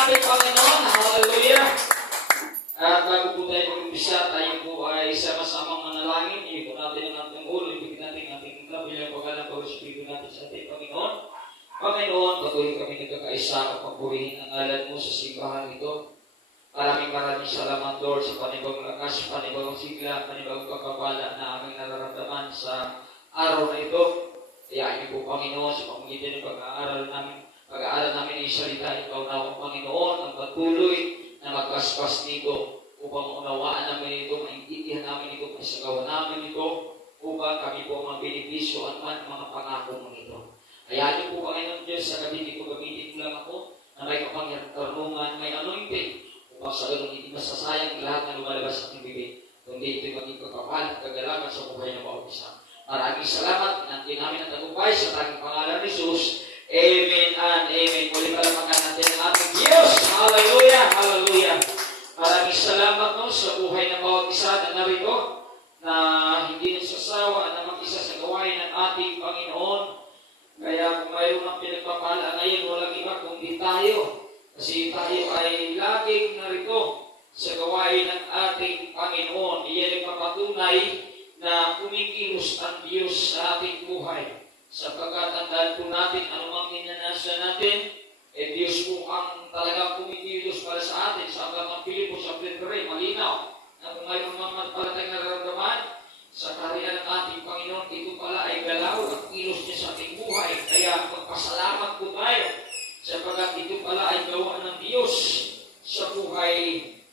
ating Panginoon. Hallelujah. At bago po tayo mag-umpisa, tayo po ay sama-samang manalangin. Ipo natin ang ating ulo, ibigin natin ang ating kabilang pagkalang pag-uspito natin sa ating Panginoon. Panginoon, patuloy kami nagkakaisa at papurihin ang ngalan mo sa simbahan ito. Maraming salamat, Lord, sa panibagong lakas, panibagong sigla, panibagong pagkabala na aming nararamdaman sa araw na ito. Kaya niyo po, Panginoon, sa pamamagitan ng pag-aaral namin ay salita, ikaw na, Panginoon, ang patuloy na magpaspas nito upang unawaan namin ito, maintindihan namin ito, masagawa namin ito, upang kami po mga benepisyo at mga pangako mo ito. Kaya niyo po, Panginoon Diyos, sa gabi ko gamitin mo lang ako na may kapangyarihan, may anointing, upang sa ganun hindi masasayang lahat na lumalabas sa ating bibig, kundi ito'y maging kakapalan at kagalakan sa buhay ng bawat isa. Maraming salamat, nanti namin ang tagumpay sa tanging pangalan ni Jesus. Amen and amen. Muli palamakan natin ang ating Diyos. Hallelujah, hallelujah. Maraming salamat no, sa buhay ng bawat isa na narito na hindi nagsasawa na mag-isa sa gawain ng ating Panginoon. Kaya kung mayroon ang pinagpapala ngayon, walang iba kundi tayo. Kasi tayo ay laging narito sa gawain ng ating Panginoon. Iyan ang papatunay na kumikilos ang Diyos sa ating buhay. Sapagkat tandaan po natin, anumang minanasa natin, Diyos po ang talagang kumikilos para sa atin. Sa Aklat ng Pilipos, sa February, malinaw na kung mayroon mga palatang nararamdaman sa karya ng ating Panginoon, ito pala ay galaw at kilos niya sa ating buhay. Kaya magpasalamat po tayo, sapagkat ito pala ay gawa ng Diyos sa buhay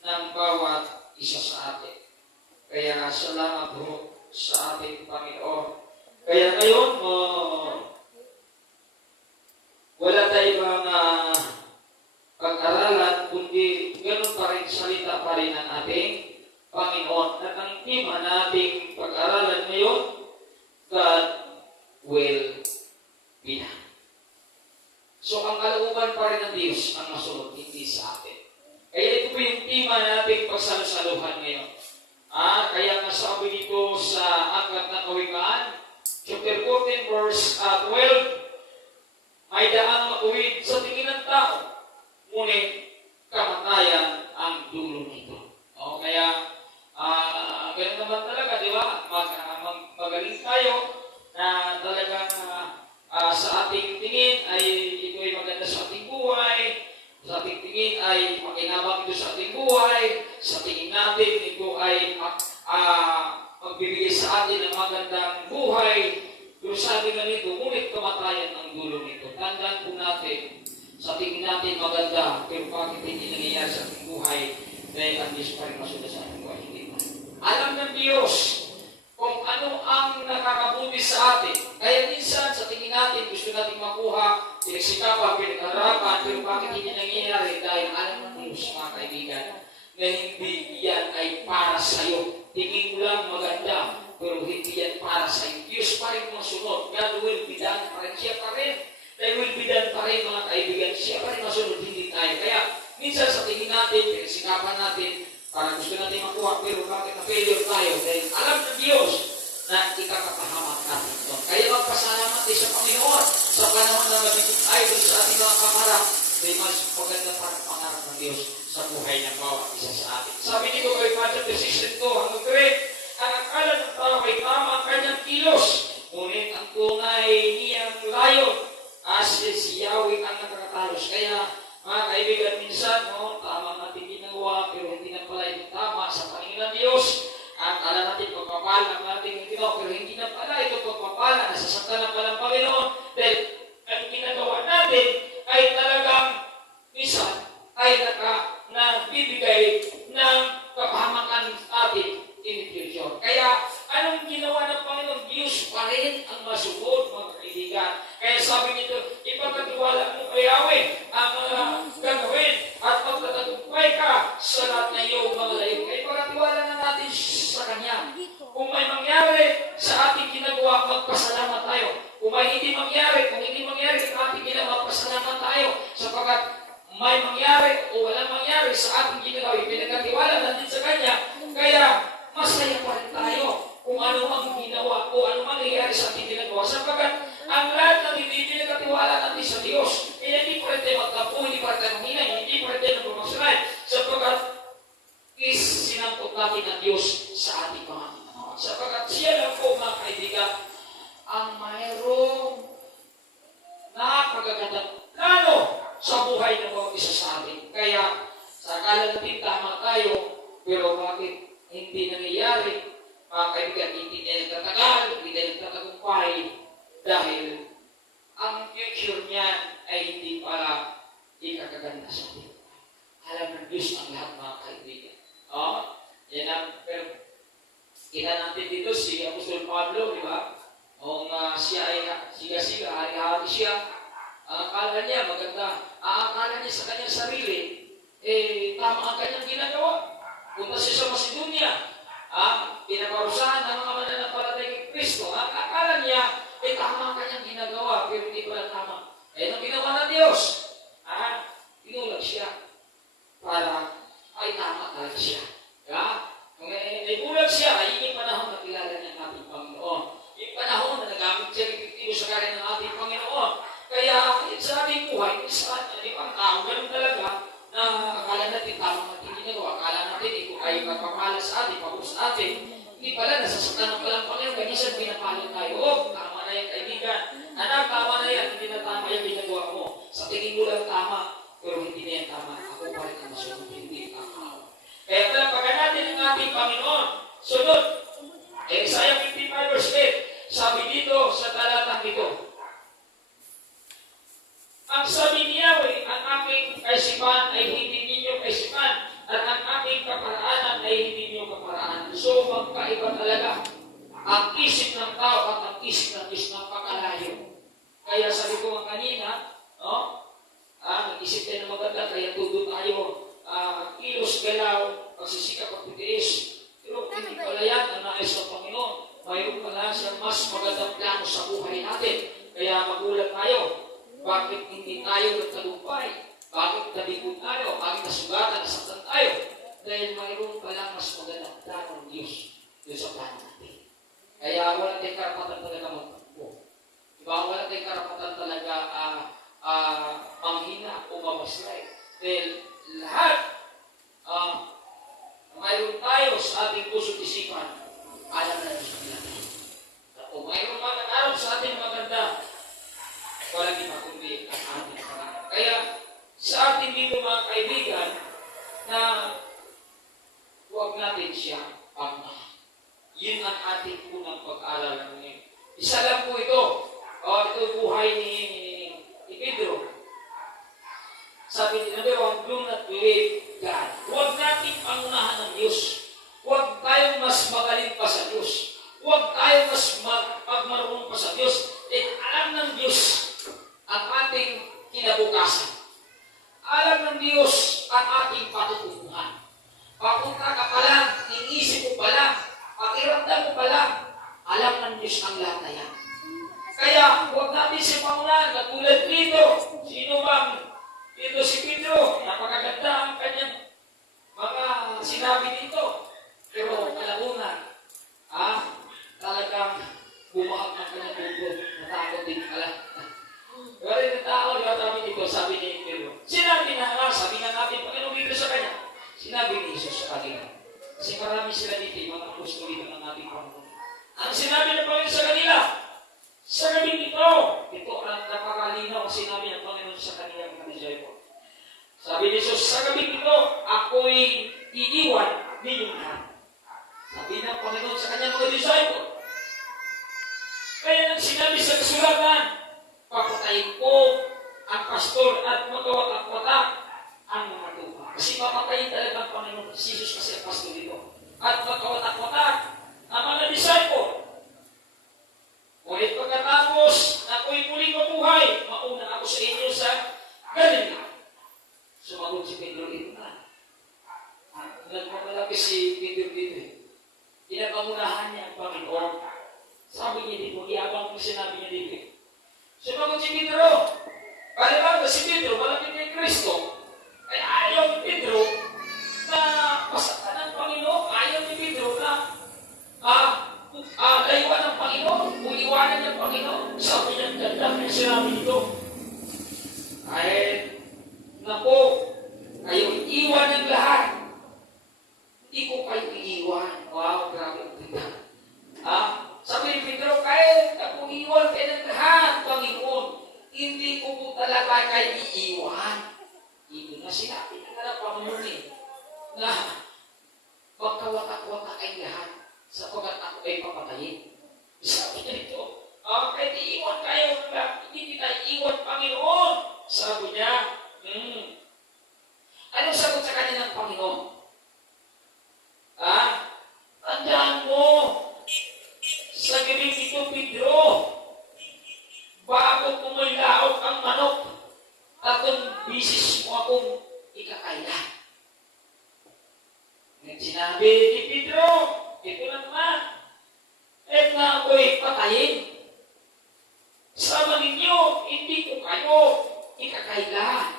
ng bawat isa sa atin. Kaya salamat po sa ating Panginoon. Kaya ngayon, wala tayong mga pag-aralan, kundi ganun pa rin salita pa rin ang ating Panginoon. At ang tema nating pag-aralan ngayon, God will be done. So, ang kalooban pa rin ng Diyos ang masunod, hindi sa atin. Kaya ito po yung tema nating pagsalusaluhan ngayon. Kaya nasabi dito sa Aklat ng Kawikaan, chapter 14, verse 12, may daang matuwid sa tingin ng tao, ngunit kamatayan ang dulo nito. Kaya, ganun naman talaga, di ba? Magaling tayo na talagang sa ating tingin ay ito ay maganda sa ating buhay, sa ating tingin ay makinabang ito sa ating buhay, sa tingin natin ito ay magbibigay sa atin ng magandang buhay. Pero sabi nga nito, ngunit kamatayan ang dulo nito. Tandaan po natin, sa tingin natin maganda, pero bakit hindi nangyayari sa ating buhay, dahil ang Diyos pa rin masunod sa ating buhay. Hindi pa. Alam ng Diyos kung ano ang nakakabuti sa atin. Kaya minsan, sa tingin natin, gusto natin makuha, pinagsikapan, pinagharapan, pero bakit hindi nangyayari? Dahil alam ng Diyos, mga kaibigan, na hindi yan ay para sa'yo. Tingin mo lang maganda, pero hindi yan para sa'yo. Diyos pa rin masunod. God will be done pa rin. Siya pa rin. They will be done pa rin, mga kaibigan. Siya pa rin masunod, hindi tayo. Kaya, minsan sa tingin natin, pinagsikapan natin, para gusto natin makuha, pero bakit na-failure tayo? Dahil alam ng Diyos na ikakapahamak natin ito. Kaya magpasalamat din sa Panginoon sa panahon na mabibig tayo sa ating mga kamarap. May mas maganda pa ang pangarap ng Diyos sa buhay ng bawat isa sa atin. Sabi nito kay Father Decision 2, hanggang 3, ang akala ng tao ay tama ang kanyang kilos, ngunit ang tunay niyang layo, as si Yahweh ang nakakatalos. Kaya, mga kaibigan, minsan, tama natin ginagawa, pero hindi na pala ito tama sa paningin ng Diyos. At alam natin, pagpapala natin ito, pero hindi na pala ito pagpapala, nasasaktan na pala ng Panginoon. Dahil ang ginagawa natin ay talagang minsan ay nagbibigay ng kapahamakan atin in the future. Kaya, anong ginawa ng Panginoon? Diyos pa rin ang masunod, mga kaibigan. Kaya sabi nito, ipagkatiwala mo kay Yahweh ang gagawin at magtatagumpay ka sa lahat ng iyong mga layo. Kaya ipagkatiwala na natin sa Kanya. Kung may mangyari sa ating ginagawa, magpasalamat tayo. Kung hindi mangyari sa ating ginagawa, magpasalamat tayo. Sapagkat may mangyari o walang mangyari sa ating ginagawa, ipinagkatiwala natin sa Kanya. Kaya masaya pa rin tayo kung ano ang ginawa o ano ang nangyayari sa ating ginagawa. Sapagkat ang lahat ng hindi pinagkatiwala natin sa Diyos, kaya hindi pa rin tayo magtampo, hindi pa rin tayo manghinay, hindi pa rin akala natin tama tayo, pero bakit hindi nangyayari? Mga kaibigan, hindi na nagtatagal, hindi na nagtatagumpay, dahil ang future niyan ay hindi pala ikakaganda sa atin. Alam ng Diyos ang lahat, mga kaibigan. Yan ang, pero kita natin dito si Apostol Pablo, di ba? Kung siya ay siga-siga, hari-hari siya, ang akala niya maganda, ang akala niya sa kanyang sarili, tama ang kanyang ginagawa. Punta siya sa Macedonia, pinaparusahan ng mga mananampalatay kay Kristo. Ang akala niya, tama ang kanyang ginagawa, pero hindi pala tama. Ang ginawa ng Diyos, tinulag siya para ay tama talaga siya. Kung bulag siya, ay yung panahon na kilala niya ng ating Panginoon. Yung panahon na nagamit siya epektibo sa karin ng ating Panginoon. Kaya sa ating buhay, di ba ang tao, ganun talaga, na akala natin tamang natin ginagawa, akala natin ito ay magpapala sa atin, pagod sa atin. Hindi pala, nasasaktan ng palang Panginoon, kanya siya pinapala tayo. Tama na yan, kaibigan. Anak, tama na yan, hindi na tama yung ginagawa mo. Sa tingin mo lang tama, pero hindi na yan tama. Ako pa rin ang masunod, hindi ako. Kaya talapagan natin ang ating Panginoon. Sunod, Isaiah 55 verse 8, sabi dito sa talatang ito, ang sabi ni Yahweh, ang aking kaisipan ay hindi ninyo kaisipan, at ang aking kaparaanan ay hindi ninyo kaparaanan. So, magkaiba talaga ang isip ng tao at ang isip ng Diyos ng pagkalayo. Kaya sabi ko nga kanina, nag-isip tayo ng maganda, kaya tudo tayo, kilos, galaw, pagsisikap, pagtitiis. Pero hindi pala yan ang nais ng Panginoon. Mayroon pala siyang mas magandang plano sa buhay natin. Kaya magulat tayo. Bakit hindi tayo nagtagumpay? Bakit nabigod tayo? Bakit nasugatan, nasaktan tayo? Dahil mayroon palang mas magandang plano ng Diyos doon sa plano natin. Kaya wala tayong karapatan talaga magtakbo. Diba? Wala tayong karapatan talaga manghina o mamaslay. Dahil lahat mayroon tayo sa ating puso't isipan, alam na Diyos natin. Kung mayroon mag-aaral sa ating maganda, walang iba kundi ang ating pangalan. Kaya sa ating dito mga kaibigan, na huwag natin siya pagmahan. Yun ang ating unang pag-aaral ngayon. Isa lang po ito. Ito yung buhay ni Pedro. Sabi ni number 1, do not believe God. Huwag natin pangunahan ng Diyos. Huwag tayong mas magaling pa sa Diyos. Huwag tayong mas magmarunong pa sa Diyos. Alam ng Diyos ang ating kinabukasan. Alam ng Diyos ang ating patutunguhan. Papunta ka pa lang, iniisip mo pa lang, pakiramdam mo pa lang, alam ng Diyos ang lahat na yan. Kaya, huwag natin siya pangunahan, katulad dito. Sino bang dito si Pedro? Napakaganda ang kanyang mga sinabi dito. Pero, kalaunan, talagang bumahag ng kanyang bugo. Natakot din pala. Pero yung tao, sabi dito, sabi ni Pedro. Sinabi na nga, sabi na natin, Panginoon dito sa kanya. Sinabi ni Jesus sa kanila. Kasi marami sila dito, yung mga apostol dito ng ating Panginoon. Ang sinabi ng Panginoon sa kanila, sa gabing ito ang napakalinaw ang sinabi ng Panginoon sa kanila ng disciple. Sabi ni Jesus, sa gabing ito, ako'y iiwan ninyong lahat. Sabi ng Panginoon sa kanyang mga disciple. Kaya nang sinabi sa kasulatan, papatayin ko ang pastor at magkawat-watak ang mga tupa. Kasi papatayin talaga ang Panginoon. Si Jesus kasi ang pastor dito. At magkawat-watak ang mga disciple. Ngunit pagkatapos ako'y muling mabuhay, mauna ako sa inyo sa Galilea. Sumagot si Pedro dito na. Nagmamalaki si Pedro dito. Pinapangunahan niya ang Panginoon. Sabi niya dito, iabang kung sinabi niya dito. Sumagot si Pedro. Kaya ba si Pedro, malapit kay Kristo, ay ayaw ni Pedro na pasaktan ng Panginoon. Ayaw ni Pedro na layuan ng Panginoon, uliwanan ng Panginoon. Sabi niya, ganda na sinabi dito. Ay, naku, kayo iiwan ng lahat. Hindi ko kayo iiwan. Wow, grabe ang ganda. Sabi ni Pedro, kahit ako iiwan kayo ng lahat, Panginoon, hindi ko po talaga kayo iiwan. Hindi na sinabi na ng Panginoon akong ikakaila. Ngayon sinabi ni Pedro, ito na naman, na ako'y patayin. Sama ninyo, hindi ko kayo ikakaila.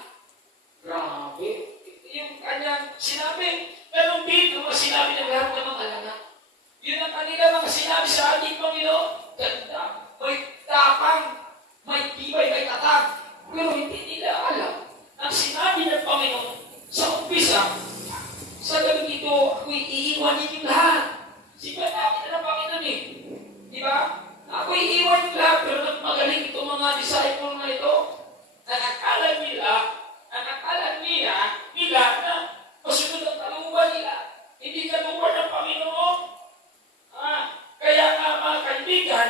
Grabe. Ito yung kanyang sinabi. Ganon din ang mga sinabi ng lahat ng mga anak. Yun ang kanila mga sinabi sa ating Panginoon. Ganda, may tapang, may tibay, may tatag. Pero hindi nila alam ang sinabi ng Panginoon sa umpisa. Sa gabi ito, ako'y iiwan ninyo lahat. Sinabi na ng Panginoon eh. Di ba? Ako'y iiwan ninyo lahat. Pero magaling itong mga disciple na ito. Nakakala nila na masunod ang kalooban nila. Hindi kalooban ng Panginoon. Kaya nga mga kaibigan,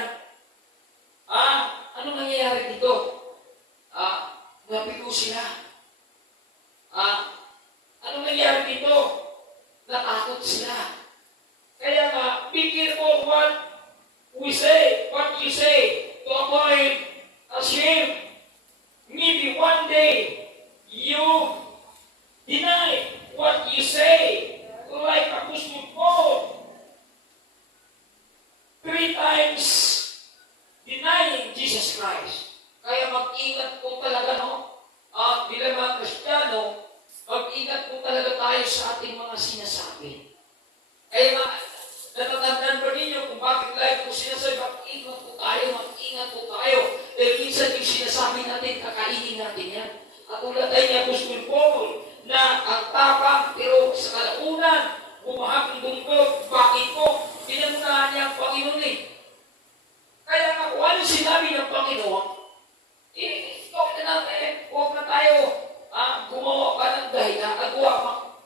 ano nangyayari dito? Nabigo sila. Ano nangyayari dito? Natakot sila. Kaya nga, be careful what we say, what you say, to avoid shame. Maybe one day, you deny what you say, like Apostle Paul, 3 times denying Jesus Christ. Kaya mag-ingat po talaga, no? Bilang mga Kristiyano, mag-ingat po talaga tayo sa ating mga sinasabi. Kaya natatandaan ba ninyo kung bakit lagi po sinasabi, mag-ingat po tayo. Dahil minsan yung sinasabi natin, kakainin natin yan. At tulad tayo niya, Apostol Paul, na ang tapang, pero sa kalaunan, bumahag ng bungkog, bakit po? Pinamunahan niya ang Panginoon eh. Kaya nga, kung ano sinabi ng Panginoon, stop na natin, huwag na tayo gumawa ka ng dahilan,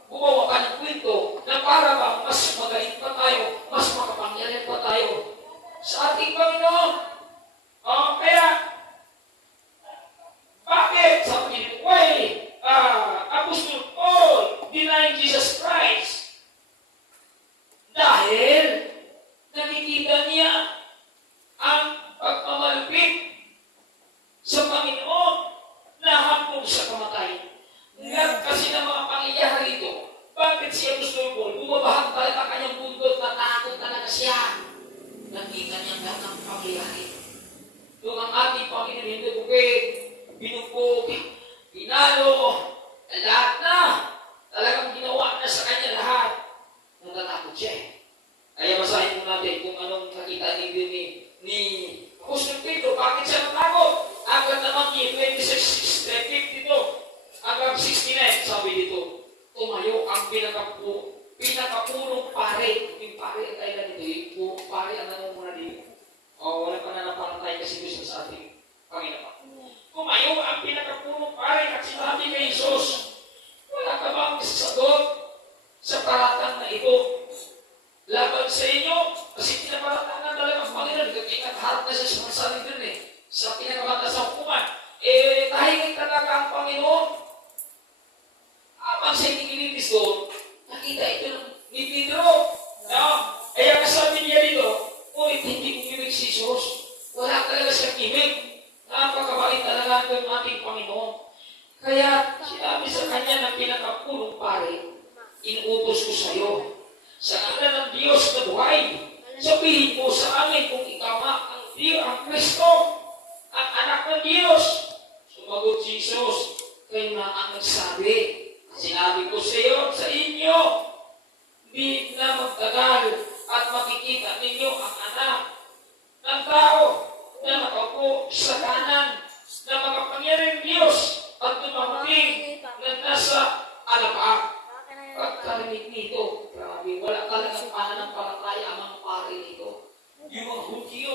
gumawa ka ng kwento na para bang mas magaling pa tayo, mas makapangyarihan pa tayo sa ating Panginoon. Kaya, bakit? Sabi niyo, why Apostle Paul denying Jesus Christ? Dahil nakikita niya ang pagmamalupit sa Panginoon na hambog sa kamatayan. Ngayon kasi ng mga pangyayari rito, bakit si Apostol Paul bumabahag talaga kanyang bundot na takot talaga siya? Nakita niya lahat ng pangyayari. Yung ang ating Panginoon hindi bukid, binubog, pinalo, lahat na. Talagang ginawa na sa kanya lahat. Natatakot siya. Kaya basahin mo natin kung anong nakita ni Apostol Pedro. Bakit siya natakot? Agad naman 26:52 hanggang 69, sabi dito, tumayo ang pinakapulong pare. Yung pare ang kailan dito, yung pare ang nanunguna dito. Wala pa na napalatay kasi gusto sa ating Panginoon. Tumayo ang pinakapulong pare at sinabi kay Jesus, wala ka bang sasagot sa paratang na ito laban sa inyo? Kasi pinaparatang na talaga ang Panginoon. Harap na siya sa mga sarili dun eh. Sa pinakabata sa hukuman. Tahimik talaga ang Panginoon. Habang siya nililitis doon, nakita ito ni Pedro. Kaya kasabi niya dito, ngunit hindi umibig si Jesus. Wala talaga siyang ibig. Napakabait talaga ng ating Panginoon. Kaya sinabi sa kanya ng pinakapulong pare, inuutos ko sa iyo, sa ngalan ng Diyos na buhay, sabihin mo sa amin kung ikaw ang Diyos, ang Kristo, ang anak ng Diyos. Sumagot si Jesus, kayo na ang nagsabi. Sinabi ko sa inyo, di na magtagal at makikita ninyo ang anak ng tao na nakaupo sa kanan na makapangyarihang Diyos at dumating na nasa alapaap. Pagkarinig nito, grabe, wala talagang pananampalataya ang mga pare nito. Yung mga Hudyo,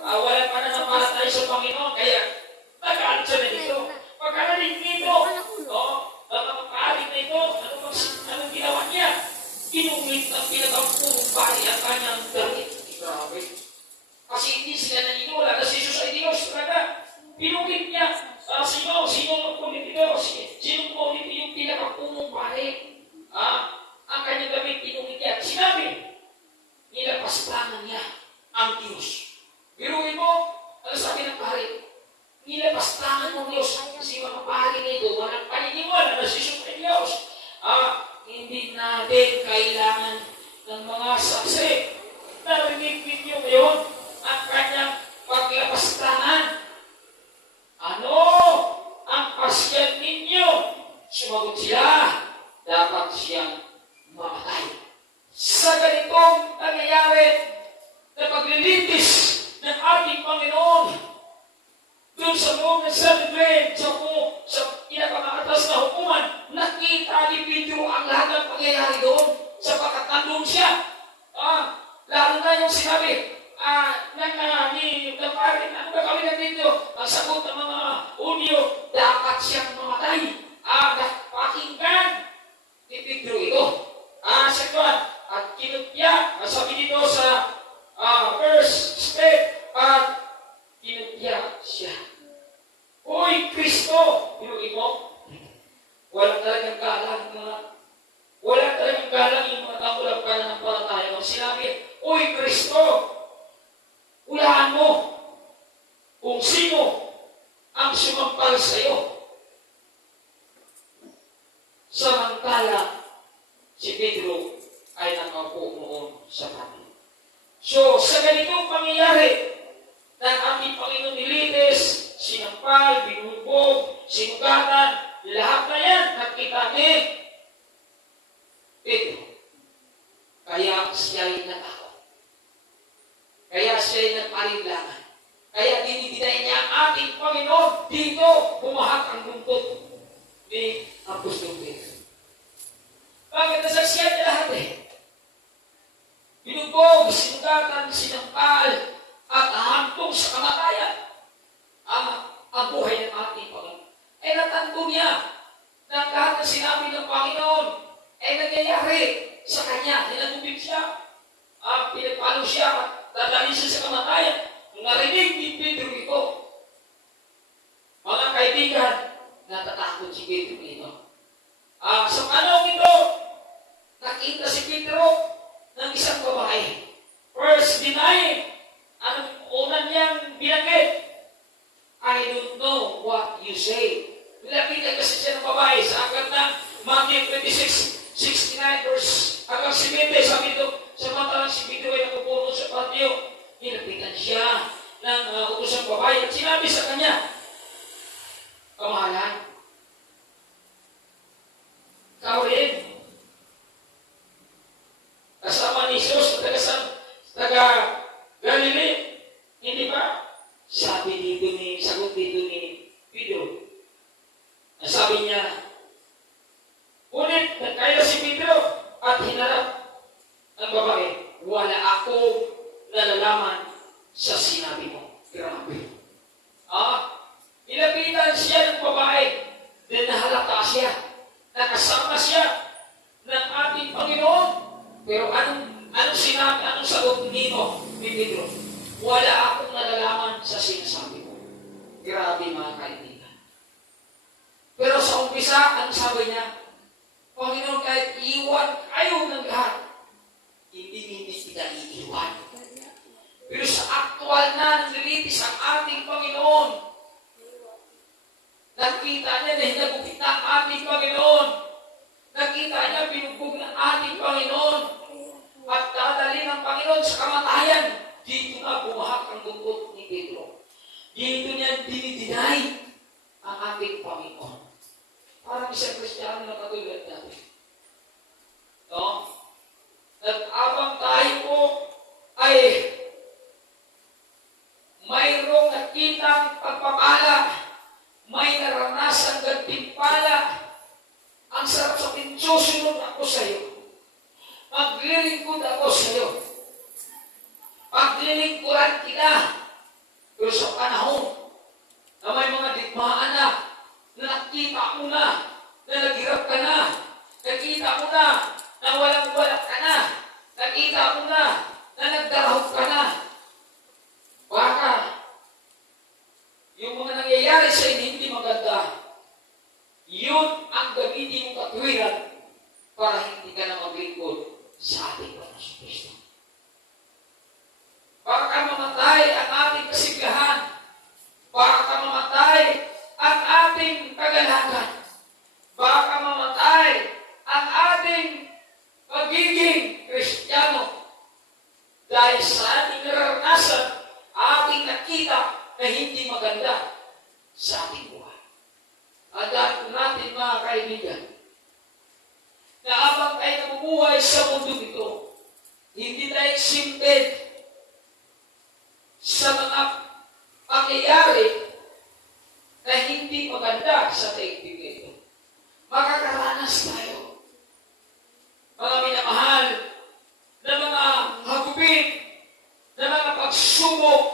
wala pananampalataya sa Panginoon, kaya nag-aalit siya na dito. Pagkarinig nito, ang mga pare na ito, anong ginawa niya? Inumit ang pinakampurong pare ang kanyang damit. Grabe. Kasi hindi sila naniniwala na si Jesus ay Diyos talaga. Pinugit niya, sino ang punit ito? Sino punit yung pinakapumong pare? Ang kanyang damit, pinugit niya. Sinabi, nilapastangan niya ang Diyos. Biruin mo, ano sabi ng pare? Nilapastangan ng Diyos. Kasi mga pare na ito, Sumagot sila, dapat siyang mamatay. Sa ganitong nangyayari na paglilitis ng ating Panginoon doon sa loob ng Sanhedrin, sa pinakamaatas na hukuman, nakita ni Pedro ang lahat ng pangyayari doon sapagkat nandun siya. Lalo na yung sinabi ng pare, ano ba kami na dito? Ang sagot ng mga unyo, dapat siyang mamatay. Pakinggan ni Pedro ito. At kinutya, sabi dito sa verse 8, at kinutya siya. Uy, Kristo! Pinuin mo, walang talagang galang yung mga tangulang pananampalataya mo. Sinabi, uy, Kristo! Ulaan mo kung sino ang sumampal sa iyo. Samantala, si Pedro ay nakaupo noon sa pati. So, sa ganitong pangyayari, ng ating Panginoon nilitis, sinampal, binugbog, sinugatan, lahat na yan, nakita ni Pedro. Kaya siya'y natakot. Kaya siya'y nagparinglangan. Kaya dinidinay niya ang ating Panginoon dito, bumahak ang lungkot ni Apostol Pedro. Bakit nasaksiyan niya lahat Binugbog, sinugatan, sinampal, at hantong sa kamatayan ang buhay ng ating Panginoon. Ay natanto niya na lahat ng sinabi ng Panginoon ay nangyayari sa Kanya. Hinatubig siya, pinagpalo siya, dadalhin siya sa kamatayan. Narinig ni Pedro ito. Mga kaibigan, natatakot si Pedro ito. Sa panahon ito, nakita si Pedro ng isang babae. First, denying. Anong una niyang binanggit? I don't know what you say. Nilapitan kasi siya ng babae sa agad ng Matthew 26:69 verse hanggang 70. Sabi ito, samantalang si Pedro ay napupuno sa patio, nilapitan siya ng utosang babae at sinabi sa kanya, kamahalan, ikaw rin. Kasama ni Jesus na taga Galilee, hindi ba? Sagot dito ni Pedro. Sabi niya, ngunit nagkaya si Pedro at hinarap ang babae, wala akong nalalaman sa sinabi mo. Grabe. Nilapitan siya ng babae, then nahalata siya, nakasama siya ng ating Panginoon. Pero anong sinabi, anong sagot nito ni Pedro? Wala akong nalalaman sa sinasabi mo. Grabe mga kaibigan. Pero sa umpisa, ang sabi niya, Panginoon, kahit iwan kayo ng lahat, hindi kita iiwan. Pero sa aktual na nililitis ang ating Panginoon, nakita niya na hinagupit na ang ating Panginoon. Nakita niya binugbog ng ating Panginoon. At dadali ng Panginoon sa kamatayan. Dito na bumahak ang lungkot ni Pedro. Dito niya dinidinay ang ating Panginoon. Parang isang Kristiyano na katulad natin. No? Nag-abang tayo po ay mayroong nakitang pagpapala, may naranasang gantimpala. Ang sarap sa susunod ako sa iyo. Maglilingkod ako sa iyo. Maglilingkuran kita. Pero sa panahon na may mga digmaan na nakita mo na naghirap ka na, nakita mo na walang-walang ka na, nakita mo na nagdarahog ka na, baka yung mga nangyayari sa inyo hindi maganda, yun ang gamitin mong katwiran para hindi ka na maglingkod sa ating Panginoon Kristo. Baka mamatay ang ating kasiglahan, baka mamatay ang ating kagalakan, baka mamatay ang ating pagiging Kristiyano dahil sa ating naranasan, ating nakita na hindi maganda sa ating buhay. At natin mga kaibigan, kaibigan, na habang tayo nabubuhay sa mundo ito, hindi tayo exempted sa mga pangyayari na hindi maganda sa daigdig ito. Makakaranas tayo. Mga minamahal, na mga hagupit, na mga pagsubok,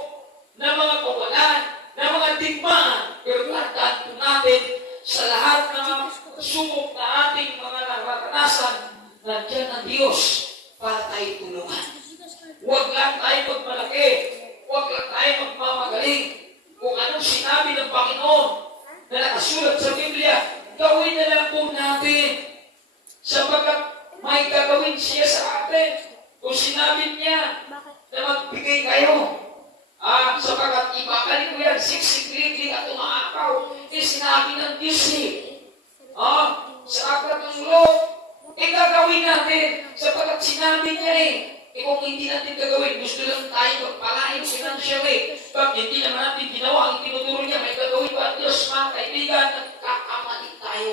na mga kawalan, na mga digmaan, pero tandaan po natin sa lahat ng mga pagsubok na ating mga nararanasan, nandiyan ang Diyos para tayo tulungan. Huwag lang tayo magmalaki, huwag lang tayo magmamagaling. Kung anong sinabi ng Panginoon na nakasulat sa Biblia, gawin na lang po natin. Sapagkat may gagawin siya sa atin. Kung sinabi niya na magbigay kayo, sapagkat ibabalik ko yan, siksik-liglig at umaakaw, sinabi ng Diyos sa aklat ng loob, gagawin natin, sapagkat sinabi niya kung hindi natin gagawin, gusto lang tayo magpalain financially. Pag hindi naman natin ginawa ang tinuturo niya, may gagawin ba ang Diyos, mga kaibigan, nagkakamali tayo.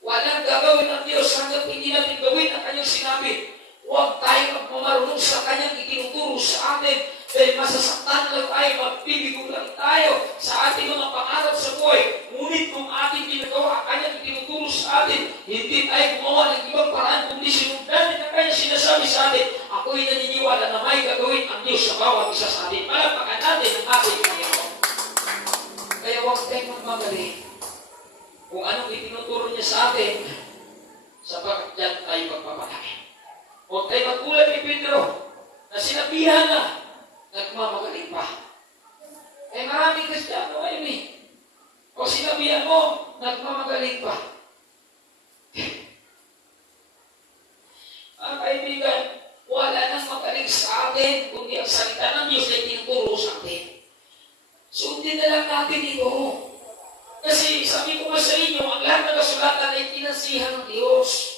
Walang gagawin ng Diyos hanggang hindi natin gawin ang kanyang sinabi. Huwag tayo magmamarunong sa kanyang itinuturo sa atin dahil masasaktan lang tayo, magbibigo lang tayo sa ating mga pangarap sa buhay. Ngunit kung ating ginagawa ang kanyang itinuturo sa atin, hindi tayo gumawa ng ibang paraan kundi sinundan din ang kanyang sinasabi sa atin. Ako'y naniniwala na may gagawin ang Diyos sa bawat isa sa atin. Palapakan natin ang ating Panginoon. Kaya huwag tayong magmagaling kung anong itinuturo niya sa atin, sapagkat dyan tayo magpapalaki. Huwag tayo magkulat ni Pedro na sinabihan na nagmamagaling pa. Maraming Kristiyano ngayon O sinabihan mo, nagmamagaling pa. Mga kaibigan, wala nang magaling sa atin kundi ang salita ng Diyos na itinuturo sa atin. Sundin na lang natin ito. Kasi sabi ko sa inyo, ang lahat ng kasulatan ay kinasihan ng Diyos.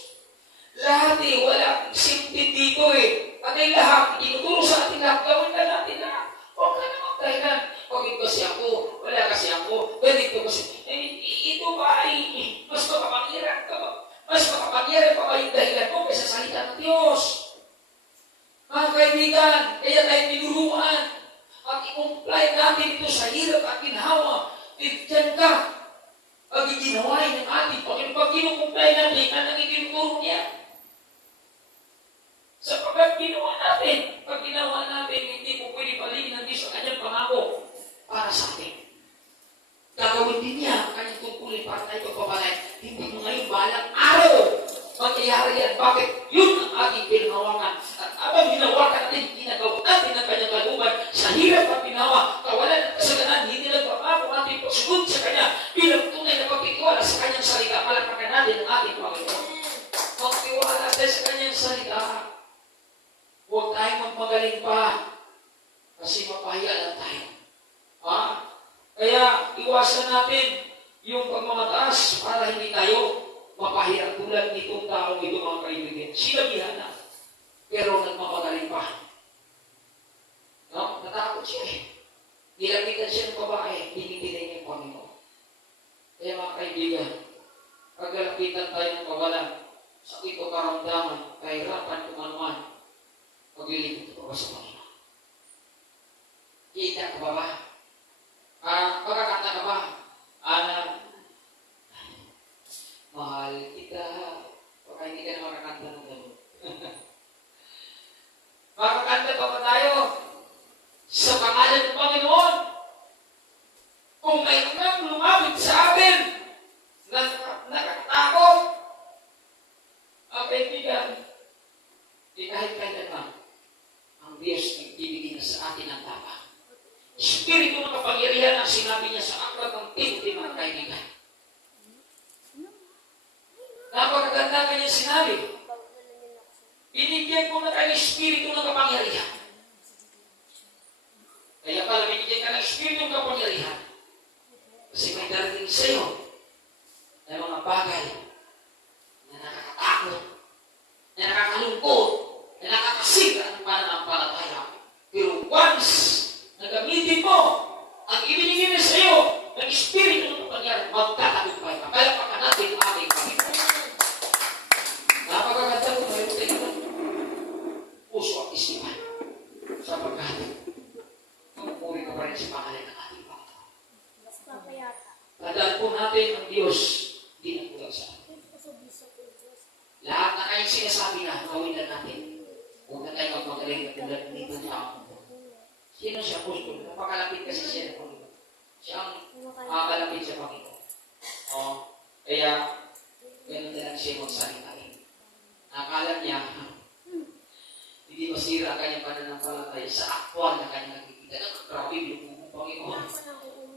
Lahat wala simple dito At ay lahat, tinuturo sa ating lahat, gawin na natin lahat. Huwag ka na magdahilan. Huwag kasi ako, wala kasi ako, ganito kasi. Ito ba ay mas makapangyarihan ka ba? Mas makapangyarihan pa ba yung dahilan mo kaysa salita ng Diyos? Mga kaibigan, kaya tayo tinuruan at i-comply natin ito sa hirap at ginhawa. Bigyan ka. Pag iginawain ng ating Panginoon, pag kinukumply natin, anong itinuturo niya? Sapagkat ginawa natin, pag ginawa natin, hindi po pwede paligin ng Diyos ang kanyang pangako para sa atin. Gagawin din niya ang kanyang tungkulin para tayo pagpabalay. Hindi mo ngayon balang araw mangyayari yan. Bakit? Yun ang ating pinangawangan. At abang ginawakan natin, ginagawa natin ang kanyang kalooban sa hirap at pinawa, kawalan at kasalanan, hindi nagpapako ating pagsunod sa kanya bilang tunay na pagtitiwala sa kanyang salita. Palakpakan natin ang ating Panginoon. Magtiwala tayo sa kanyang salita. Huwag tayong magmagaling pa kasi mapahiya lang tayo. Kaya iwasan natin yung pagmamataas para hindi tayo mapahiya tulad nitong taong ito, mga kaibigan. Sinabihan na, pero nagmamagaling pa. Natakot siya Nilapitan siya ng babae, tinitinay niya yung Panginoon. Kaya mga kaibigan, paglapitan tayo ng kawalan, sakit o karamdaman, kahirapan kung anuman, maglilipot ko ba sa Panginoon? Kita ka ba ba? Pagkakanta ka ba? Mahal kita. Baka hindi ka na makakanta ng gano'n. Makakanta pa ba tayo? Sa pangalan ng Panginoon. Kung mayroon nang lumapit sa atin, nakakatakot. Kaibigan, di kahit kailanman, ang Diyos nagbibigay na sa atin ang tama. Espiritu ng kapangyarihan ang sinabi niya sa aklat ng Timothy, mga kaibigan. Napakaganda kanyang sinabi. Binigyan ko na kayo espiritu ng kapangyarihan. Kaya pala binigyan ka ng espiritu ng kapangyarihan. Kasi may darating sa iyo na mga bagay na nakakatakot, na nakakalungkot, na nakakasira ang pananampalataya. Pero once na gamitin mo ang ibinigay na sa iyo ng espiritu ng kapangyarihan, magtatagumpay ka. Kaya pagka natin Kaya, ganun na lang siya magsalita. Akala niya, hindi masira ang kanyang pananampalataya sa aktwal na kanyang nakikita. Grabe yung Panginoon.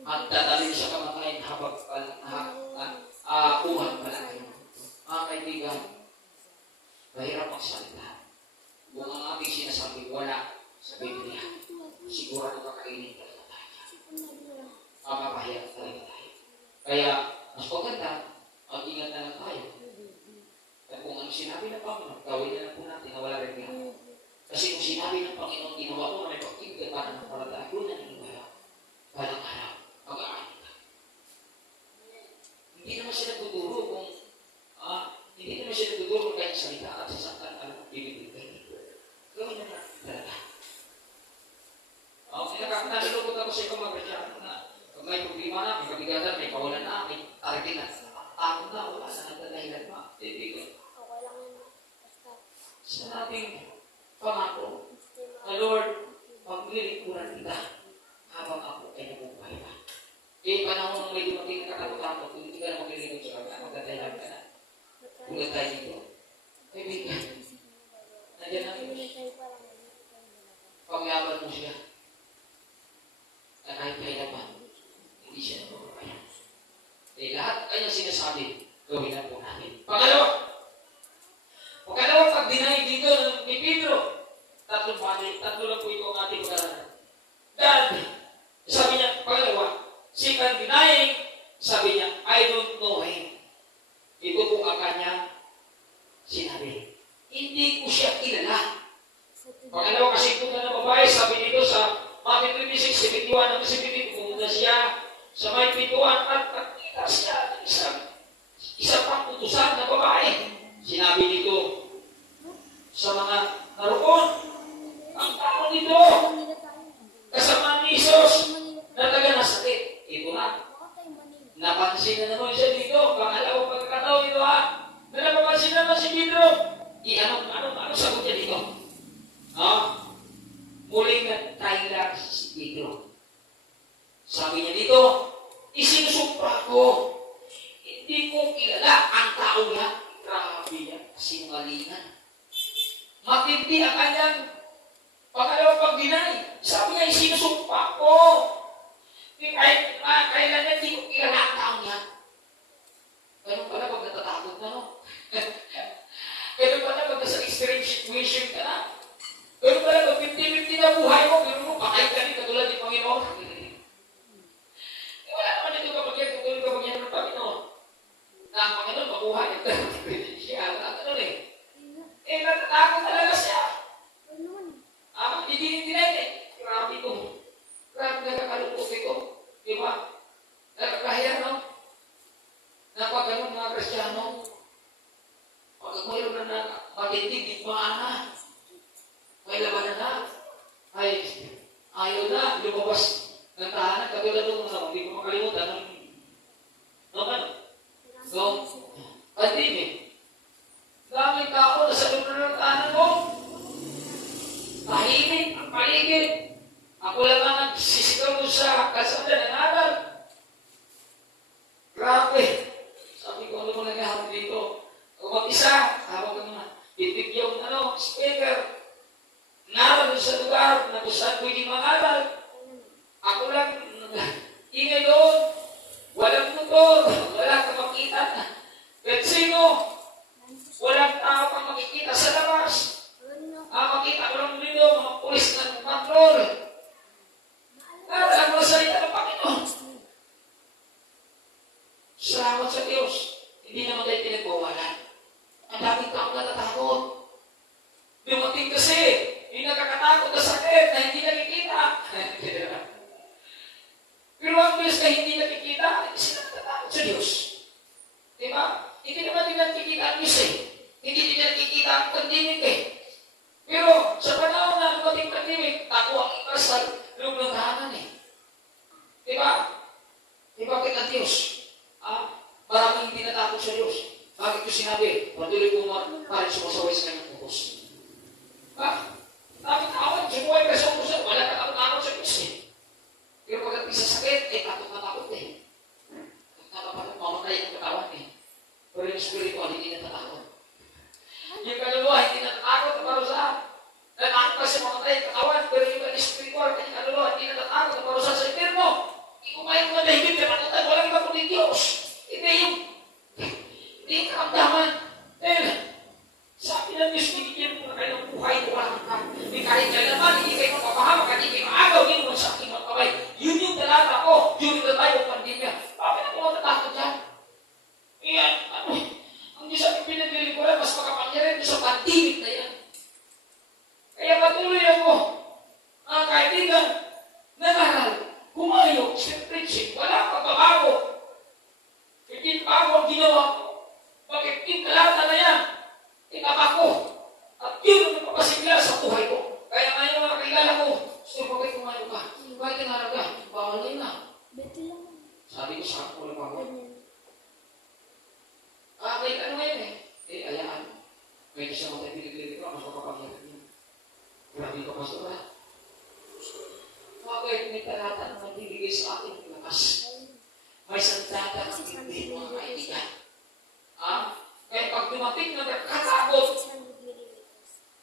At dadalhin siya kamatayin habang uhat pala kayo. Mga kaibigan, mahirap magsalita. Kung ang ating sinasabi, wala sa Biblia. Sigurado kakainin talaga tayo. Mapapahirap talaga tayo. Kaya, mas maganda, mag-ingat na lang tayo. At kung ano sinabi ng Panginoon, gawin na lang po natin na wala rin yan. Kasi kung sinabi ng Panginoon, ginawa ko na may pagkinggan para ng palataya, kung naniniwala, walang araw, mag-aanin ka. Hindi naman siya nagtuturo kung kaya salita at sasaktan alam ang bibigay. Gawin na lang talaga. Nalulungkot ako sa ikaw mga Kristiano na pag may problema na, may kabigatan, may kawalan na, may target na, takot na, wala na nagdadahilan pa. Hindi ko. Sa nating pangako, na Lord, paglilikuran kita habang ako ay nabubuhay pa. Panahon ng may dumating na katakot-takot, kung hindi ka na maglilingkod sa kanya, magdadahilan ka na. Huwag tayo dito. Kaibigan, nandiyan natin. Paglaban mo siya. Na kahit kailaban, hindi siya nababayan. Dahil lahat kanyang sinasabi, gawin na po namin. Pangalawa, pag-deny dito ni Pedro, tatlo lang po ito ang ating pag-aralan. God, sabi niya, pangalawa, second denying, sabi niya, I don't know him. Ito po ang kanyang sinabi. Hindi ko siya kilala. Pangalawa kasi ito na babae, sabi dito sa Matthew 26, 71 ang kasi pumunta siya sa may pituan at nakita siya isang pang utusan na babae. Sinabi dito sa mga naroon, ang tao dito, kasama ni Jesus na taga-nasakit. Ito na. Napansin na naman siya dito. Pangalawang pagkakataon ito ha. Na napapansin naman si Pedro. Ano sagot niya dito? Muling nagtahila si Pedro. Sabi niya dito, isinusupra ko. Hindi ko kilala ang tao niya. Grabe niya. Sinungalingan. Matindi ang kanyang pangalawang pag-deny. Sabi niya, isinusupra ko. Kailan niya, hindi ko kilala ang tao niya. Ganun pala pag natatakot na, no? Ganun pala pag nasa extreme situation ka na. Ganun pala pag 50-50 na buhay mo, pero mo, pakain ka rin katulad ng Panginoon. Wala naman ito kapag yan, katulad kapag yan ng Panginoon. Na ang Panginoon, mabuhay. Siya, ganun eh. Natatakot talaga siya. Hindi grabe ito. Grabe nakakalupot ito. Diba? Nakakahiya, no? Napag ganun mga Kristiyano. Pag mayroon na matindig, digmaan na. May labanan na. Ay, ayaw na. Lumabas ng tahanan. Katulad ng mga, hindi ko makalimutan. Pandemic. Daming tao na sa lugar ng tahanan mo. Tahimik ang paligid. Ako lang ang nagsisigaw sa kalsada ng aral. Grabe. Sabi ko, ano mo nangyari dito? Kung mag-isa, habang ka naman, titig yung speaker. Naral sa lugar na kung saan pwedeng mangaral. Ako lang, ingay doon. Walang motor. Wala kang makita. Bensino. Walang tao kang makikita sa labas. Makita ko lang dito, mga pulis na control. Alam mo sa salita ng Panginoon. Salamat sa Diyos. Hindi naman tayo pinagbawalan. Ang daming taong natatakot. Dumating kasi, yung nakakatakot na sakit na hindi nakikita. Pero ang Diyos na hindi nakikita, sila natatakot sa Diyos. Diba? Hindi naman din nakikita ang Diyos eh. Hindi din nakikita ang pandemic eh. Pero sa panahon na dumating pandemic, tako ang iba sa loob ng tahanan eh. Diba? Diba kaya Diyos? Maraming hindi natakot sa Diyos. Bakit ko sinabi? Patuloy ko parang sumasaway sa kanyang pupos. Bakit takot? Sumuhay ka sa pupos. Wala ka takot sa Diyos eh. Pero pagkat isa sakit, takot na takot eh. Mamatay ang katawan eh. yung spiritual, hindi natatakot. Yung kaluluwa, hindi natatakot na parusa. Natatakot kasi mga tayo katawan, pero yung spiritual, kanyang kaluluwa, hindi natatakot na parusa sa eterno. Hindi ko kayang matahigit ka matutag, walang iba kundi Diyos. Hindi yung karamdaman. Dahil, sabi ng Diyos, binigyan mo na kayo ng buhay, walang ka. Hindi kahit kayo naman, hindi kayo mapapahamak, hindi kayo maagaw, hindi mo sa aking magkabay. Yun yung talata ko, during the time of pandemya. Bakit ako matatakot dyan? Iyan, ang Diyos ang pinaglilingkuran, mas makapangyarihan sa pandemic na yan. Kaya patuloy ako, mga kaibigan, nangaral, humayo, preaching, wala pagbabago. Hindi bago ang ginawa ko. Bakit yung talata na yan? Tinama ko. At yun ang nagpapasigla sa buhay ko. Kaya ngayon mga kakilala ko, so bakit kumayo ka? Bakit tinarap ka? Bawal na. Sabi ko sa ako lang ako. Kahit ano ngayon eh. Ayaan. May isa mo tayo pinaglilig ko, mas makapangyarihan niya. Grabe ka, Pastor ha? Bakit may talata na magbibigay sa akin ng lakas? May sandata ng hindi mga kaibigan. Kaya pag dumating na nagkakagot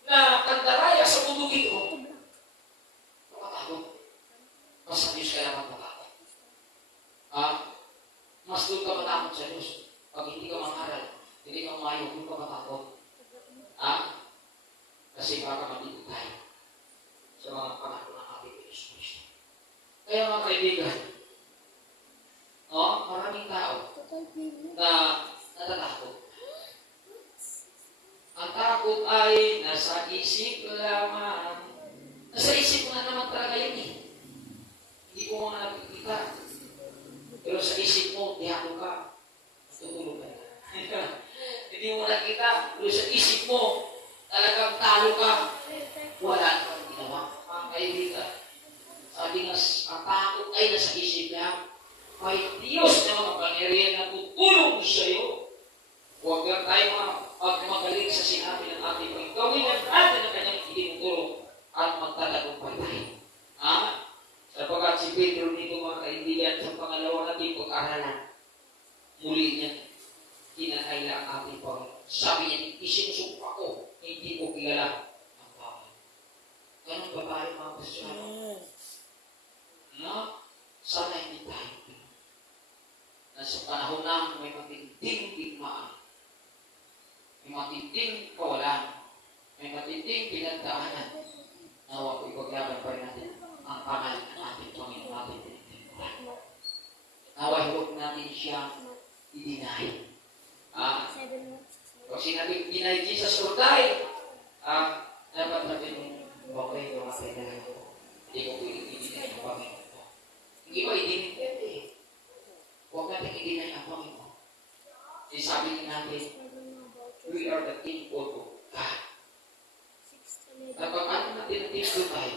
na kandaraya sa mundo ito, makatakot. Mas sa Diyos ka naman makatakot. Mas doon ka matakot sa Diyos. Pag hindi ka mangaral, hindi ka umayo, doon ka matakot. Kasi baka mabigod tayo sa mga pangako ng ating Diyos Kristo. Kaya mga kaibigan, maraming tao na natatakot. Ang takot ay nasa isip lamang. Nasa isip mo na naman talaga yun eh. Hindi ko mga nakikita. Pero sa isip mo, diako ka. Tutulog ka na. Hindi mo nakita. Pero sa isip mo, talagang talo ka. Wala kang ginawa. Mga kaibigan. Sabi nga, ang takot ay nasa isip lang. May Diyos na makapangyarihan na tutulong sa iyo. Huwag lang tayo magmagaling sa sinabi ng ating Panginoon. Gawin lang natin ang kanyang itinutulong at magtatagumpay tayo. Sapagkat si Pedro nito mga kaibigan sa pangalawa nating pag-aralan, muli niya, kinakaila ang ating Panginoon. Sabi niya, isinusumpa ko, hindi ko kilala ang tao. Ganun ba tayo mga Kristyano? Sana hindi tayo. Sa panahon na may matinding digmaan, may matinding kawalan, may matinding pinagdaanan, nawa ko ipaglaban pa rin natin ang pangalan ng ating Panginoon natin pinagdaanan. Nawa huwag natin siya i-deny. Pag sinabing deny Jesus or die, dapat natin okay, mga kailangan ko. Hindi ko pwedeng i-deny ang Panginoon ko. Hindi ko i-deny. Huwag natin i-deny ang Panginoon. Sabi natin, we are the temple of God. Kapag alam natin na temple tayo,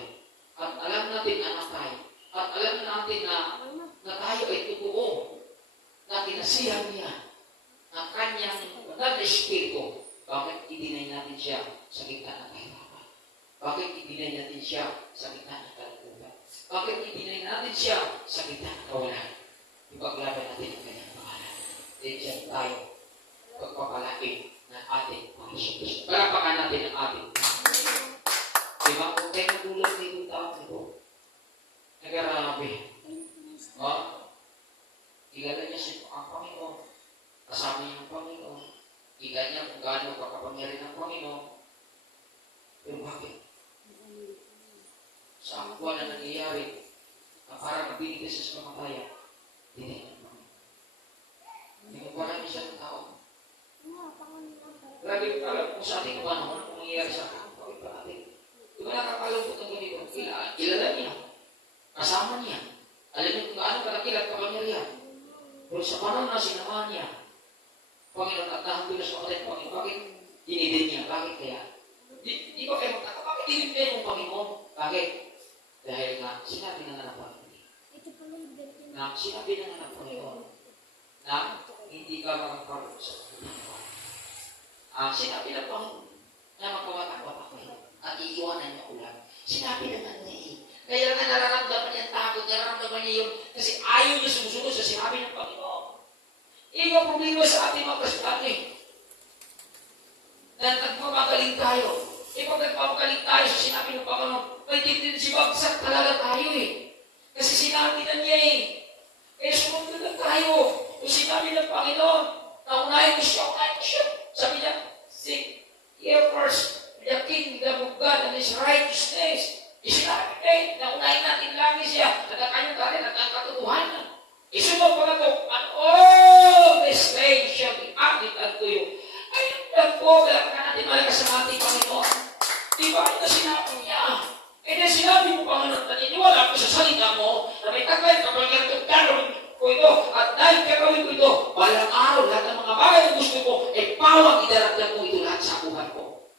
at alam natin anak tayo, at alam natin na tayo ay totoo, na kinasihan niya, ang kanyang banal na espiritu, bakit i-deny natin siya sa gitna ng kahirapan? Bakit i-deny natin siya sa gitna ng kalungkutan? Bakit i-deny natin siya sa gitna ng kawalan? Ipaglaban natin ang kanyang pangalan. Then siya tayo pagpapalaki ng ating Panginoon Kristo. Palapakan natin ang ating Panginoon. Diba? Kung tayo matulog na itong taon nito, nag-arabi. Igala niya siya ang Panginoon. Kasama niya ang Panginoon. Igala niya kung gaano pagkapangyari ng Panginoon. Pero bakit? Sa akwa na nangyayari, na parang nabinigay sa kamatayan, hindi naman. Hindi mo parang isang tao. Grabe alam kung sa ating panahon, kung nangyayari sa ating pawit pa natin. Kung nakakalungkot ng ganito, kilala niya. Kasama niya. Alam niyo kung gaano kalakilang kapangyarihan. Pero sa panahon na sinamahan niya, Panginoon at nahantulas sa ating Panginoon, bakit dinidin niya? Bakit kaya? Di ba kayo magtaka? Bakit dinidin ng Panginoon? Bakit? Dahil nga, sinabi na ng Panginoon. Sinabi na ng Panginoon na hindi ka makakaroon sa Panginoon. Sinabi ng Panginoon na magkawatak-watak kayo at iiwanan niya ulan. Sinabi naman niya eh. Kaya nga nararamdaman niya takot, nararamdaman niya yung kasi ayaw niya sumusunod sa sinabi ng Panginoon. Iba problema sa ating mga kasulati. na nagmamagaling tayo. Pag nagmamagaling tayo sa sinabi ng Panginoon, may tendency bagsak talaga tayo eh. Kasi sinabi na niya eh. Kaya sumunod lang tayo. Kung sinabi ng Panginoon, naunahin mo siya. Sabi niya, seek ye first the kingdom of God and His righteousness. Isinabi niya, naunahin natin lagi siya. Nagkakanyang tayo, nagkakatutuhanan. Isunod pa na ito, and all these things shall be added unto you. Ayun lang po, kailangan natin malakas sa ating Panginoon. Diba, ito sinabi niya. Kaya sinabi mo, Panginoon, naniniwala ko sa salita mo, na may taglay ka pang gagawin ko ito, at dahil gagawin ko ito, walang araw, lahat ng mga bagay na gusto ko, ay pawang idaragdag mo ito lahat sa buhay ko.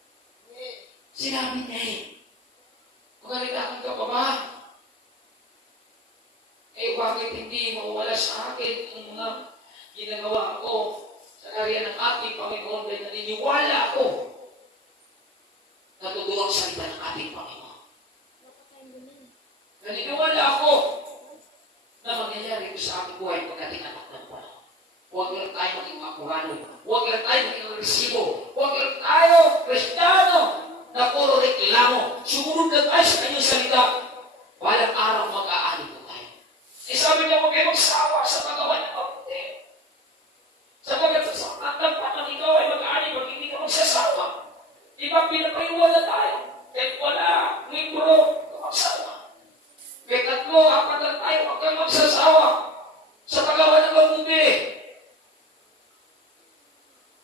Sinabi niya eh. Magalitaan ka pa ba? Eh, bakit hindi mawala sa akin ang mga ginagawa ko sa karya ng ating Panginoon dahil naniniwala ako na totoo ang salita ng ating Panginoon. Naniniwala ako na mangyayari ko sa ating buhay pagdating anak ng Panginoon. Huwag lang tayo maging makurano. Huwag lang tayo maging agresibo. Huwag lang tayo, Kristiyano, na puro reklamo. Sumunod lang tayo sa kanyang salita. Walang araw mag-aanit na tayo. Eh sabi niya, huwag kayo magsawa sa paggawa ng kabuti. Sabagat sa pagkakang ikaw ay mag-aanit pag hindi ka magsasawa. Di ba pinapaiwala tayo? Kahit wala, libro, magsawa. Kahit tatlo, apat lang tayo, huwag kang magsasawa sa paggawa ng kabuti.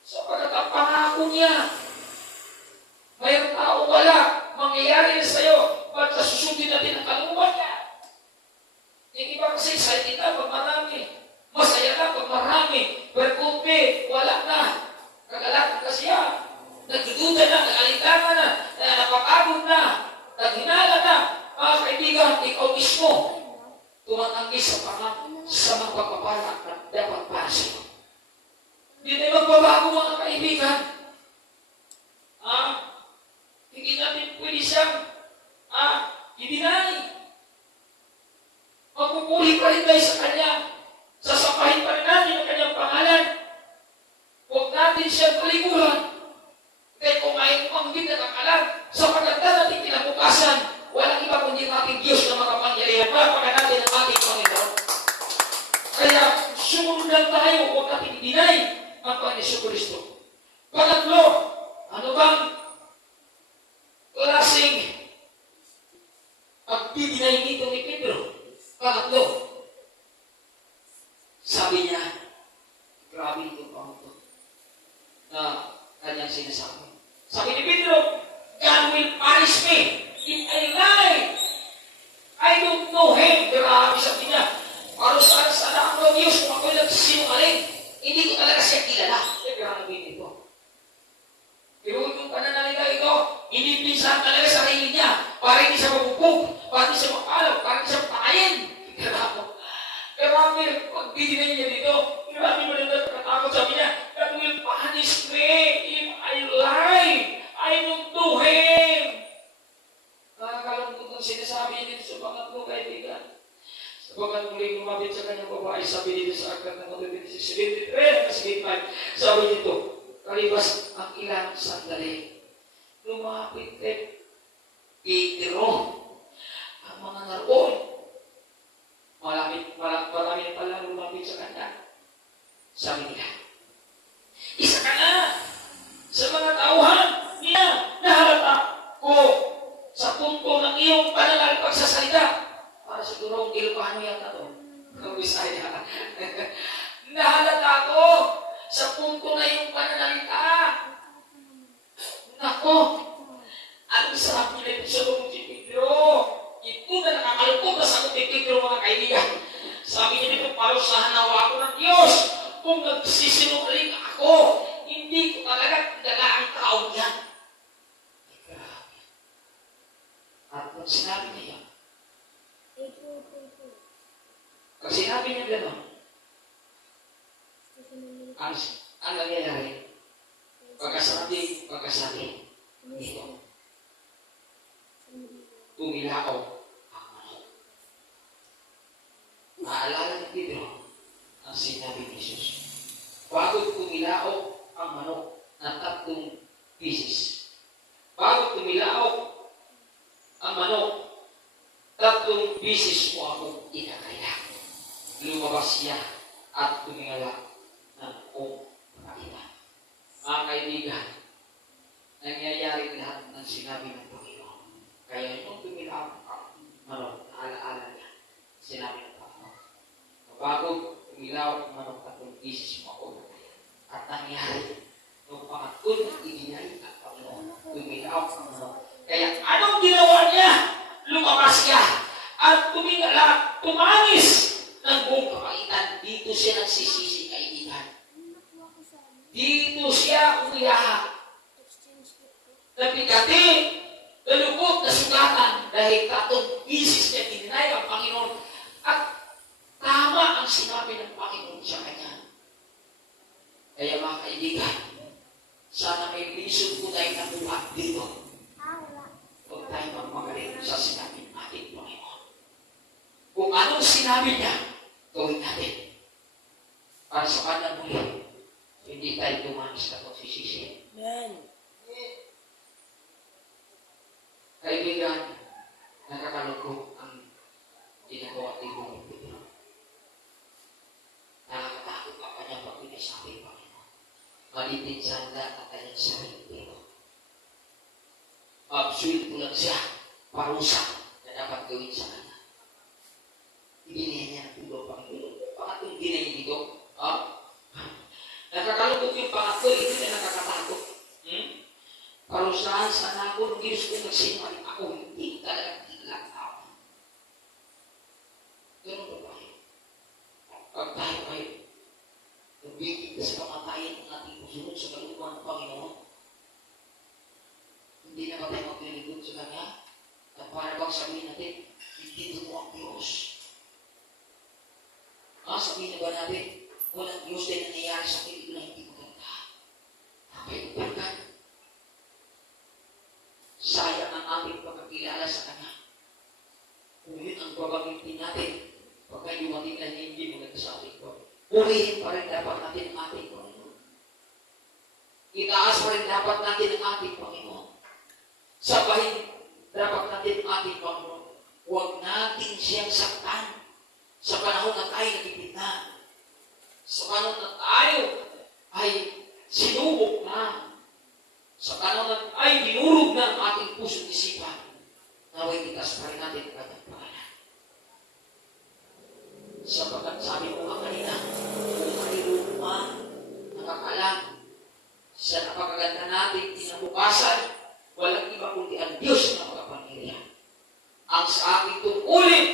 Sabagat ang pangako niya, mayroong tao wala, mangyayari na sa'yo, ba't susundin natin ang kalungan niya? Hindi ba kasi excited na pag marami? Masaya na pag marami. Pero kung wala na. Kagalatan kasi yan. Nagdududa na, nagalitangan na, napapagod na, naghinala na. Mga kaibigan, ikaw mismo, tumatanggi sa mga pagpaparak na dapat para sa'yo. Hindi tayo magbabago mga kaibigan. Hindi natin pwede siyang i-deny. Magpupuli pa rin tayo sa Kanya. Sasapahin pa rin natin ang Kanyang pangalan. Huwag natin siyang paliguran. Kaya kung ayaw mo ang hindi nakakalan, sa pagkanta natin kinabukasan, walang iba kundi ang ating Diyos na makapangyarihan. Papakan natin ang ating Panginoon. Kaya sumunod lang tayo, huwag natin i-deny ang Panginoon Kristo. Pangatlo, ano bang klaseng pagdidinay nito ni Pedro? Pangatlo, sabi niya, grabe itong Panginoon na kanyang sinasabi. Sabi ni Pedro, God will punish me if I lie. I don't know Him. Grabe sabi niya. Para sa anak ng Diyos, kung ako'y nagsisinungaling, hindi ko talaga siya kilala. Grabe ito. Pero yung pananalita ito, inipinsahan talaga sa sarili niya para hindi siya mabubog, para hindi siya makalaw, para hindi siya pakain. Grabe, pagdidinay niya dito, grabe mo na nagkatakot, sabi niya, God will punish me if I lie. I don't do Him. Nakakalungkot ang sinasabi niya dito sa pangatlo kaibigan. Sabagat muling lumapit sa kanyang babae, sabi dito sa Aklat ng Matthew 23, sabi dito, kalibas ang ilang sandali, lumapit kay Pedro ang mga naroon. Marami pala lumapit sa kanya. Sabi nila, isa ka na sa mga tauhan niya na halata ko sa punto ng iyong pananal pagsasalita. Para siguro ang Ilocano yata ito. Ang Bisaya. Nahalata ko sa punto na iyong pananalita. Nako, anong sabi nila ito sa loob si Pedro? Ito na nakakalukot na sagot ni Pedro mga kaibigan. Sabi niya dito, parusahan nawa ako ng Diyos. Kung nagsisinungaling ako, hindi ko talaga dala ang taon yan. Grabe. At kung sinabi niya yan, kung sinabi niya gano'n, ang nangyayari, pagkasabi, dito, tumilao ang manok. Naalala ni Pedro ang sinabi ni Jesus. Bago tumilao ang manok na 3 pieces kaibigan, nangyayari lahat ng sinabi ng Panginoon. Kaya yung tumilaw ka, manok, alaala niya, sinabi ng Panginoon. Bago tumilaw ang manok at kung isis mo ako. At nangyari, nung pangatun na ibinay ng Panginoon, tumilaw ang manok. Kaya anong ginawa niya? Lumabas siya at tumangis ng buong kapaitan. Dito siya nagsisisi, kaibigan. Dito siya umiyak. Nabigati, nalugod na sugatan dahil tatong isis niya dininay ang Panginoon. At tama ang sinabi ng Panginoon sa kanya. Kaya mga kaibigan, sana may lisod po tayo nakuha dito. Huwag tayo magmagaling sa sinabi ng ating Panginoon. Kung anong sinabi niya, gawin natin. Para sa kanya muli, hindi tayo tumangis na pagsisisi. Amen. Kaibigan, nakakalungkot ang ginagawa ni Pedro. Nakakatakot ang kanyang pag-inasabi, Panginoon. Malitinsan lahat ang kanyang sarili, Pedro. Absuit po lang siya, parusa na dapat gawin sa kanya. Ibinigyan niya ng tulo, Panginoon. Pangatong ginay dito, nakakalungkot yung pangatlo, ito na nakakatakot. Parusahan sana ako, nung Diyos ko nagsinungaling ako, hindi talaga tilang tao. Ganun ba ba kayo? Pag tayo kayo, nabigit sa kamatayan ng ating pusunod sa kaluluwa ng Panginoon, hindi na ba tayo maglilingkod sa Kanya? At para bang sabihin natin, hindi mo ang Diyos. Sabihin na ba natin, walang Diyos din nangyayari sa akin, ito na hindi maganda. Kaibigan, sayang ang ating pagkakilala sa Kanya. Kung yun ang babagitin natin, pagka dumating na hindi maganda sa ating Panginoon, purihin pa rin dapat natin ang ating Panginoon. Itaas pa rin dapat natin ang ating Panginoon. Sabahin dapat natin ang ating Panginoon. Huwag natin siyang saktan sa panahon na tayo nagipit-na. Sa panahon na tayo ay sinubok na. Sa panahon na ay dinurog na ang ating puso't isipan. Naway itas pa rin natin ang kanyang pangalan. Sapagkat sabi ko nga kanina, kung mayroon man nakakalam sa napakaganda natin kinabukasan, walang iba kundi ang Diyos na makapangyarihan. Ang sa ating tungkulin,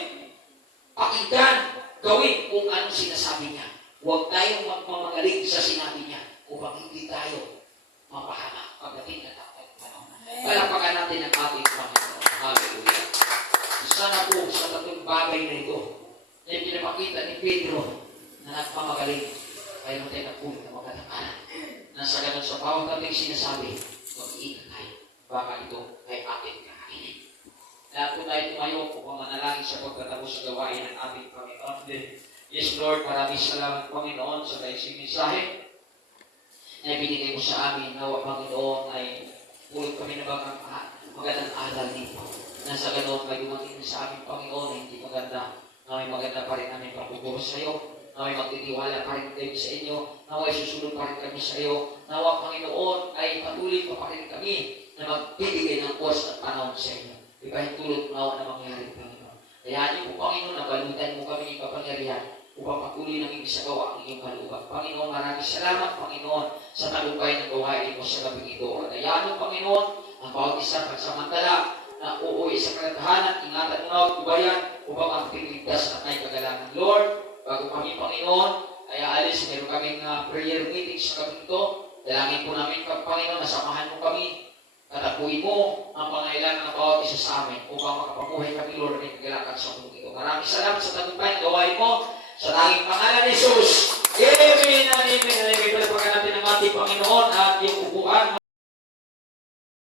pakinggan, gawin kung anong sinasabi niya. Huwag tayong magmamagaling sa sinabi niya upang hindi tayo mapahama pagdating na tayo panahon. Palapakan natin ang ating Panginoon. Hallelujah. Sana po sa tatlong bagay na ito na pinapakita ni Pedro na nagmamagaling, kaya mo tayo nagpulit na magkatakalan. Nasa ganun sa bawat ating sinasabi, mag-iingat tayo. Baka ito ay ating kakainin. Lahat po tayo tumayo upang manalangin sa pagtatapos sa gawain ng ating Panginoon. Yes, Lord, maraming salamat, Panginoon, sa daising mensahe na binigay mo sa amin. Nawa, Panginoon, ay pulot kami na magandang aral dito. Nasa ganoon may dumating sa amin, Panginoon, na hindi maganda. Na may maganda pa rin namin pagpupuro sa iyo. Na may magtitiwala pa rin kami sa inyo. Na may susunod pa rin kami sa iyo. Nawa, Panginoon, ay patuloy pa rin kami na magbibigay ng oras at panahon sa inyo. Ipahintulot nawa na mangyari, Panginoon. Kaya niyo po, Panginoon, nabalutan mo kami ng kapangyarihan upang patuloy namin isagawa ang iyong kalooban. Panginoon, maraming salamat, Panginoon, sa tagumpay ng gawain mo sa gabing ito. At ayanon, Panginoon, ang bawat isa pagsamantala na uuwi sa kalatahanan, ingatan mo na at ubayan upang ang pinigdas at may kagalangan. Lord, bago kami, Panginoon, ay aalis, meron kaming prayer meeting sa gabing ito. Dalangin po namin, Panginoon, nasamahan mo kami. Katapuin mo ang pangailangan ng bawat isa sa amin upang makapamuhay kami, Lord, may kagalakan sa mundo ito. Maraming salamat sa tagumpay ng gawain mo. Sa tanging pangalan ni Jesus. Amen and amen.